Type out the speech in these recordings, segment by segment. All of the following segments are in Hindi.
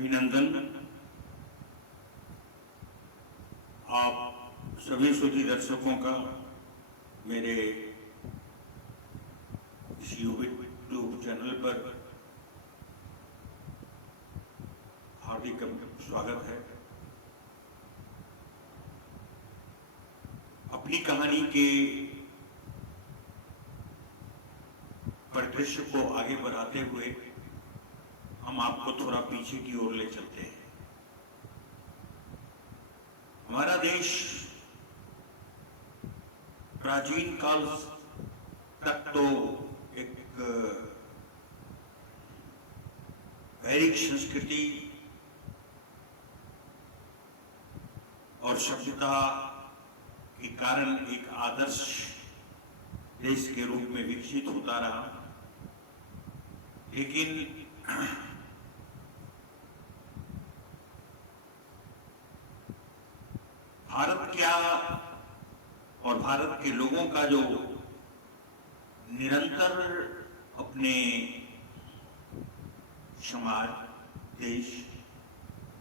अभिनंदन। आप सभी श्रोती दर्शकों का मेरे इस यूट्यूब चैनल पर हार्दिक स्वागत है। अपनी कहानी के परिदृश्य को आगे बढ़ाते हुए हम आपको थोड़ा पीछे की ओर ले चलते हैं। हमारा देश प्राचीन काल तक तो एक वैदिक संस्कृति और सभ्यता के कारण एक आदर्श देश के रूप में विकसित होता रहा, लेकिन भारत क्या और भारत के लोगों का जो निरंतर अपने समाज, देश,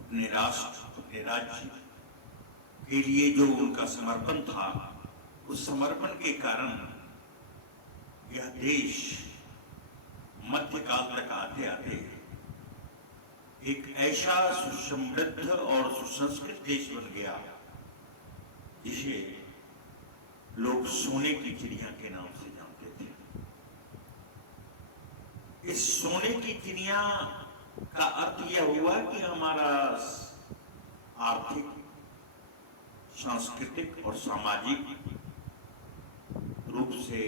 अपने राष्ट्र, अपने राज्य के लिए जो उनका समर्पण था, उस समर्पण के कारण यह देश मध्यकाल तक आते आते एक ऐसा सुसमृद्ध और सुसंस्कृत देश बन गया जिसे लोग सोने की चिड़िया के नाम से जानते थे। इस सोने की चिड़िया का अर्थ यह हुआ कि हमारा आर्थिक, सांस्कृतिक और सामाजिक रूप से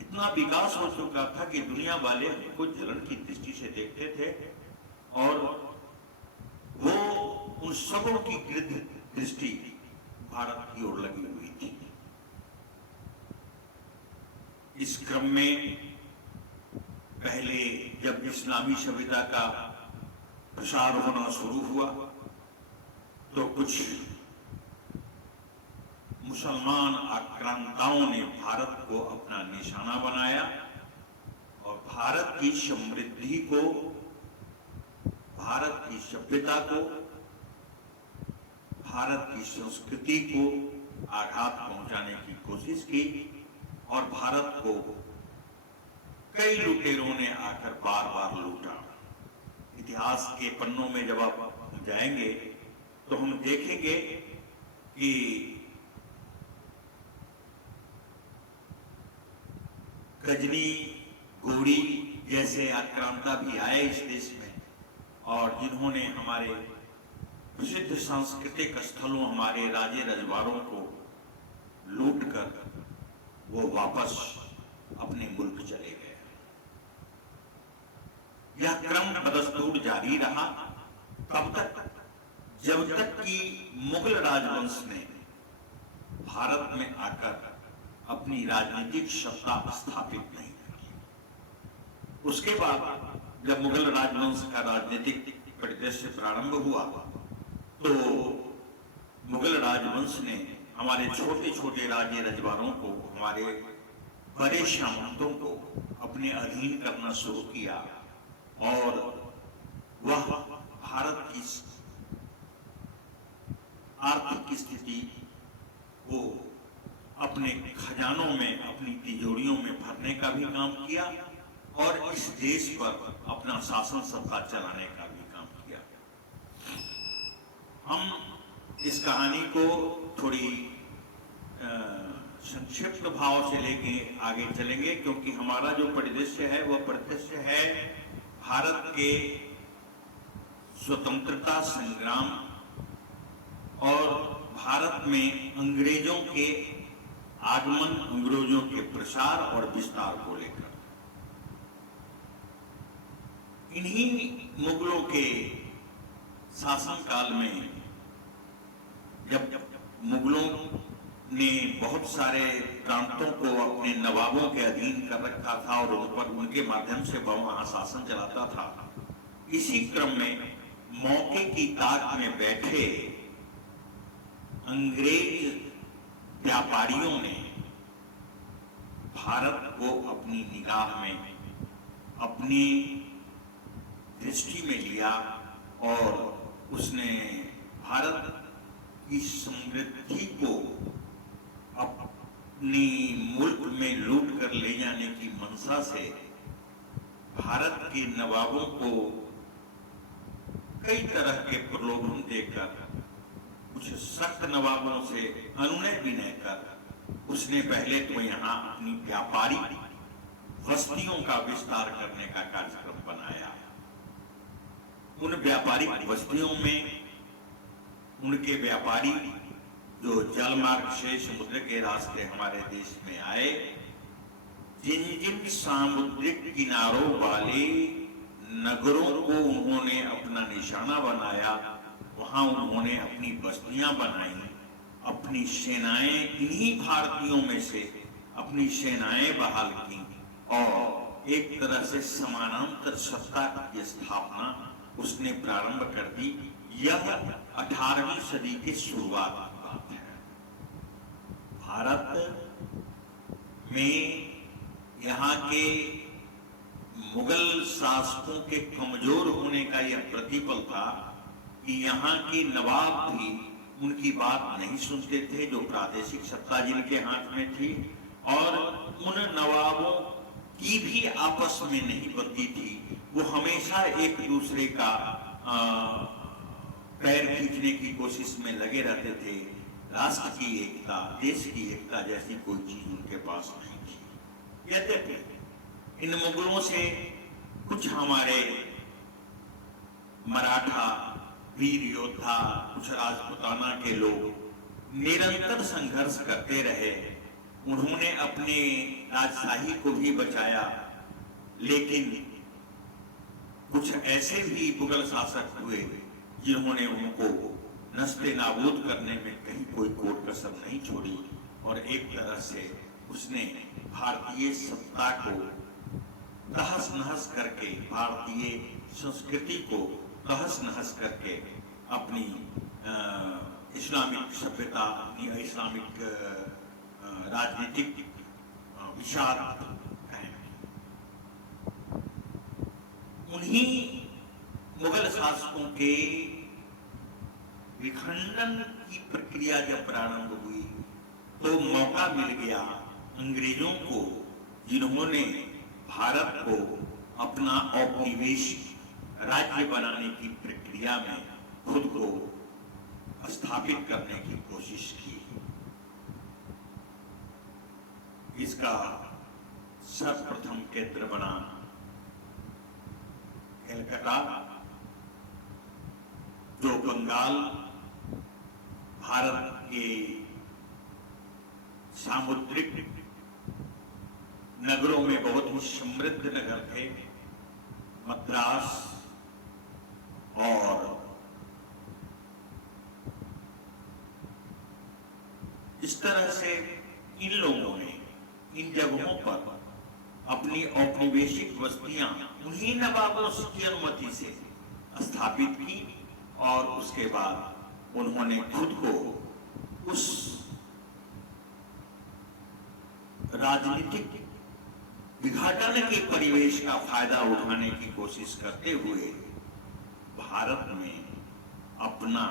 इतना विकास हो चुका था कि दुनिया वाले हमको जलन की दृष्टि से देखते थे और वो उन सबों की दृष्टि भारत की ओर लगी हुई थी। इस क्रम में पहले जब इस्लामी सभ्यता का प्रसार होना शुरू हुआ तो कुछ मुसलमान आक्रांताओं ने भारत को अपना निशाना बनाया और भारत की समृद्धि को, भारत की सभ्यता को, भारत की संस्कृति को आघात पहुंचाने की कोशिश की और भारत को कई लुटेरों ने आकर बार बार लूटा। इतिहास के पन्नों में जब आप जाएंगे तो हम देखेंगे कि गजनी, गोरी जैसे आक्रांता भी आए इस देश में और जिन्होंने हमारे प्रसिद्ध सांस्कृतिक स्थलों, हमारे राजे रजवाड़ों को लूटकर वो वापस अपने मुल्क चले गए। यह क्रम बदस्तूर जारी रहा कब तक? जब तक कि मुगल राजवंश ने भारत में आकर अपनी राजनीतिक सत्ता स्थापित नहीं की। उसके बाद जब मुगल राजवंश का राजनीतिक परिदृश्य प्रारंभ हुआ तो मुगल राजवंश ने हमारे छोटे छोटे राजे रजवाड़ों को, हमारे बड़े सामंतों को अपने अधीन करना शुरू किया और वह भारत की आर्थिक स्थिति को अपने खजानों में, अपनी तिजोरियों में भरने का भी काम किया और इस देश पर अपना शासन सत्ता चलाने का भी काम किया। हम इस कहानी को थोड़ी संक्षिप्त भाव से लेके आगे चलेंगे क्योंकि हमारा जो परिदृश्य है वह परिदृश्य है भारत के स्वतंत्रता संग्राम और भारत में अंग्रेजों के आगमन, अंग्रेजों के प्रसार और विस्तार को लेकर। इन्हीं मुगलों के शासनकाल में जब मुगलों ने बहुत सारे प्रांतों को अपने नवाबों के अधीन कर रखा था और उन पर उनके माध्यम से वह वहां शासन चलाता था, इसी क्रम में मौके की ताक में बैठे अंग्रेज व्यापारियों ने भारत को अपनी निगाह में, अपनी दृष्टि में लिया और उसने भारत की समृद्धि को अपनी मुल्क में लूट कर ले जाने की मंशा से भारत के नवाबों को कई तरह के प्रलोभन देकर, कुछ सख्त नवाबों से अनुनय विनय कर उसने पहले तो यहाँ अपनी व्यापारी बस्तियों का विस्तार करने का कार्यक्रम बनाया। उन व्यापारिक बस्तियों में उनके व्यापारी जो जलमार्ग से समुद्र के रास्ते हमारे देश में आए, जिन जिन सामुद्रिक किनारों वाले नगरों को उन्होंने अपना निशाना बनाया, वहां उन्होंने अपनी बस्तियां बनाई, अपनी सेनाएं इन्हीं भारतीयों में से अपनी सेनाएं बहाल की और एक तरह से समानांतर सत्ता की स्थापना उसने प्रारंभ कर दी। यह 18वीं सदी की शुरुआत की बात है। भारत में यहाँ के मुगल शासकों के कमजोर होने का यह प्रतिफल था कि यहाँ के नवाब भी उनकी बात नहीं सुनते थे, जो प्रादेशिक सत्ता जिनके हाथ में थी, और उन नवाबों की भी आपस में नहीं बनती थी। वो हमेशा एक दूसरे का पैर खींचने की कोशिश में लगे रहते थे। राष्ट्र की एकता, देश की एकता जैसी कोई चीज उनके पास नहीं थी। यद्यपि इन मुगलों से कुछ हमारे मराठा वीर योद्धा, कुछ राजपूताना के लोग निरंतर संघर्ष करते रहे। उन्होंने अपने राजशाही को भी बचाया, लेकिन कुछ ऐसे भी मुगल शासक हुए जिन्होंने उनको नस्ते नाबूद करने में कहीं कोई कोट कसर नहीं छोड़ी और एक तरह से उसने भारतीय सत्ता को तहस नहस करके, भारतीय संस्कृति को तहस नहस करके अपनी इस्लामिक सभ्यता, अपनी इस्लामिक राजनीतिक विचार उन्हीं मुगल शासकों के विखंडन की प्रक्रिया जब प्रारंभ हुई तो मौका मिल गया अंग्रेजों को, जिन्होंने भारत को अपना औपनिवेशिक राज्य बनाने की प्रक्रिया में खुद को स्थापित करने की कोशिश की। इसका सर्वप्रथम केंद्र बना कलकत्ता, जो बंगाल भारत के सामुद्रिक नगरों में बहुत ही समृद्ध नगर थे। मद्रास और इस तरह से इन लोगों ने इन जगहों पर अपनी औपनिवेशिक बस्तियां उन्हीं नवाबों की अनुमति से स्थापित की और उसके बाद उन्होंने खुद को उस राजनीतिक विघटन के परिवेश का फायदा उठाने की कोशिश करते हुए भारत में अपना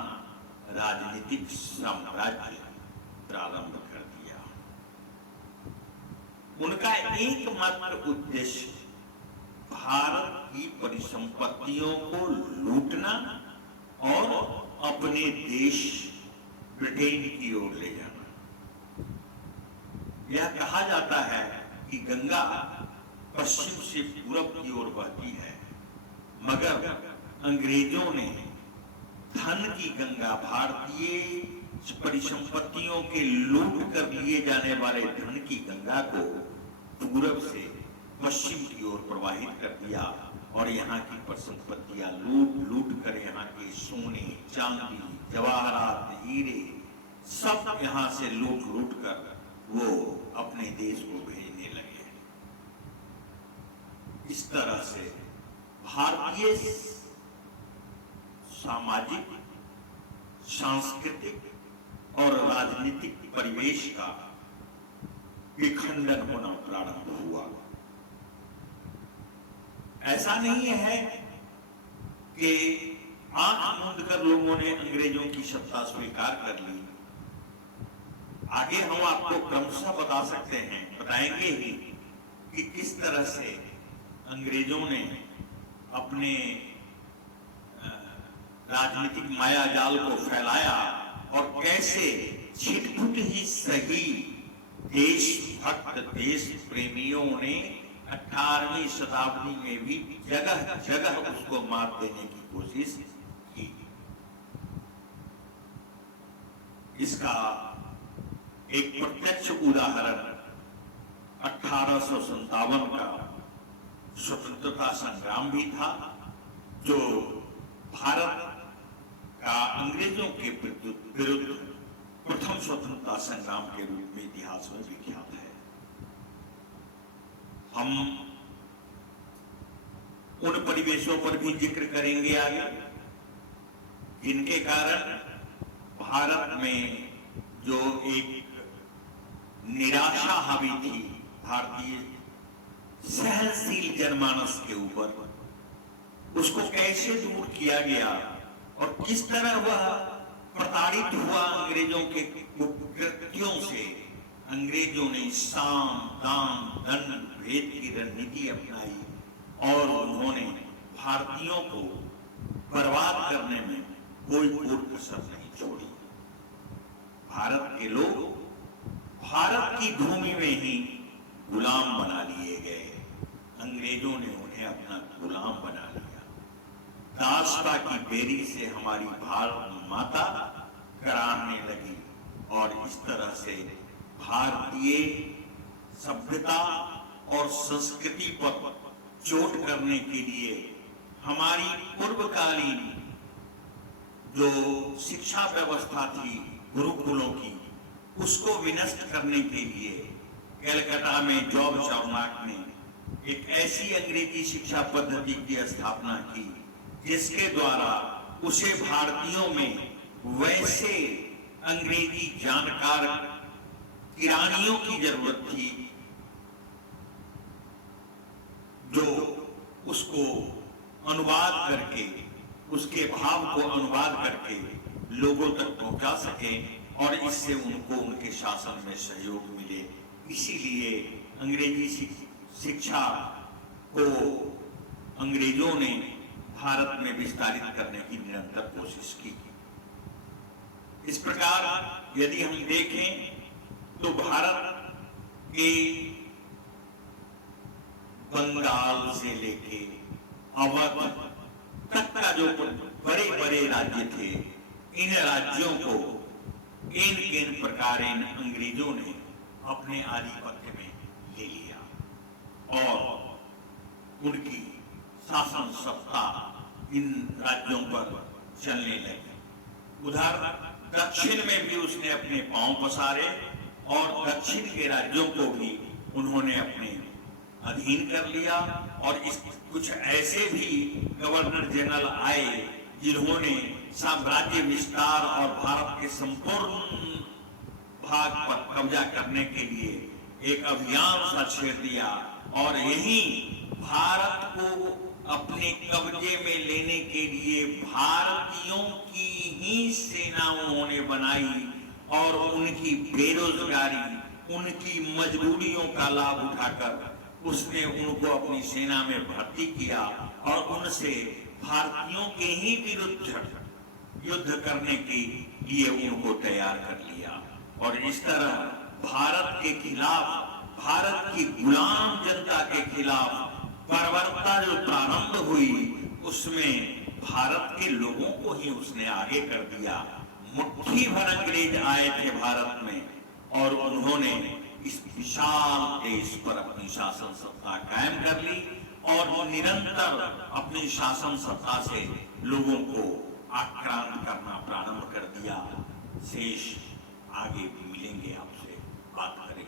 राजनीतिक साम्राज्य प्रारंभ कर दिया। उनका एकमात्र उद्देश्य भारत की परिसंपत्तियों को लूटना और अपने देश ब्रिटेन की ओर ले जाना। यह कहा जाता है कि गंगा पश्चिम से पूरब की ओर बहती है, मगर अंग्रेजों ने धन की गंगा, भारतीय परिसंपत्तियों के लूट कर लिए जाने वाले धन की गंगा को पूरब से पश्चिम की ओर प्रवाहित कर दिया और यहाँ की परिसंपत्तियां लूट लूट कर, यहाँ के सोने, चांदी, जवाहरात, हीरे सब यहाँ से लूट लूट कर वो अपने देश को भेजने लगे। इस तरह से भारतीय सामाजिक, सांस्कृतिक और राजनीतिक परिवेश का विखंडन होना प्रारंभ हुआ। ऐसा नहीं है कि आंख मूंद कर लोगों ने अंग्रेजों की सत्ता स्वीकार कर ली। आगे हम आपको क्रमशः बता सकते हैं, बताएंगे ही कि किस तरह से अंग्रेजों ने अपने राजनीतिक मायाजाल को फैलाया और कैसे छिटपुट ही सही देशभक्त देश प्रेमियों ने 18वीं शताब्दी में भी जगह जगह उसको मात देने की कोशिश की। इसका एक प्रत्यक्ष उदाहरण 1857 का स्वतंत्रता संग्राम भी था, जो भारत का अंग्रेजों के विरुद्ध प्रथम स्वतंत्रता संग्राम के रूप में इतिहास में विख्यात है। हम उन परिवेशों पर भी जिक्र करेंगे आगे, जिनके कारण भारत में जो एक निराशा हावी थी भारतीय सहनशील जनमानस के ऊपर, उसको कैसे दूर किया गया और किस तरह वह प्रताड़ित हुआ अंग्रेजों के कृत्यों से। अंग्रेजों ने साम दाम दंड भेद की रणनीति अपनाई और उन्होंने भारतीयों को बर्बाद करने में कोई कसर नहीं छोड़ी। भारत के लोग भारत की भूमि में ही गुलाम बना लिए गए। अंग्रेजों ने उन्हें अपना गुलाम बना लिया। दासता की बेरी से हमारी भारत माता कराहने लगी और इस तरह से भारतीय सभ्यता और संस्कृति पर चोट करने के लिए हमारी पूर्वकालीन जो शिक्षा व्यवस्था थी गुरुकुलों की, उसको विनष्ट करने के लिए कलकत्ता में जॉर्ज चार्नक ने एक ऐसी अंग्रेजी शिक्षा पद्धति की स्थापना की जिसके द्वारा उसे भारतीयों में वैसे अंग्रेजी जानकार किरानियों की जरूरत थी जो उसको अनुवाद करके, उसके भाव को अनुवाद करके लोगों तक पहुंचा सके और इससे उनको उनके शासन में सहयोग मिले। इसीलिए अंग्रेजी शिक्षा को अंग्रेजों ने भारत में विस्तारित करने की निरंतर कोशिश की। इस प्रकार यदि हम देखें तो भारत के बंगाल से लेके अवध तक का जो बड़े बड़े राज्य थे, इन राज्यों को इन प्रकार अंग्रेजों ने अपने आधिपत्य में ले लिया और उनकी शासन सत्ता इन राज्यों पर चलने लगी। उधर दक्षिण में भी उसने अपने पांव पसारे और दक्षिण के राज्यों को भी उन्होंने अपने अधीन कर लिया और इस कुछ ऐसे भी गवर्नर जनरल आए जिन्होंने साम्राज्य विस्तार और भारत के संपूर्ण भाग पर कब्जा करने के लिए एक अभियान सा छेड़ दिया और यही भारत को अपने कब्जे में लेने के लिए भारतीयों की ही सेना उन्होंने बनाई और उनकी बेरोजगारी, उनकी मजबूरियों का लाभ उठाकर उसने उनको अपनी सेना में भर्ती किया और उनसे भारतीयों के ही विरुद्ध युद्ध करने के लिए उनको तैयार कर लिया और इस तरह भारत के खिलाफ, भारत की गुलाम जनता के खिलाफ बर्बरता जो प्रारंभ हुई उसमें भारत के लोगों को ही उसने आगे कर दिया। मुट्ठी भर अंग्रेज आए थे भारत में और उन्होंने इस विशाल देश पर अपनी शासन सत्ता कायम कर ली और निरंतर अपनी शासन सत्ता से लोगों को आक्रांत करना प्रारंभ कर दिया। शेष आगे भी मिलेंगे, आपसे बात करेंगे।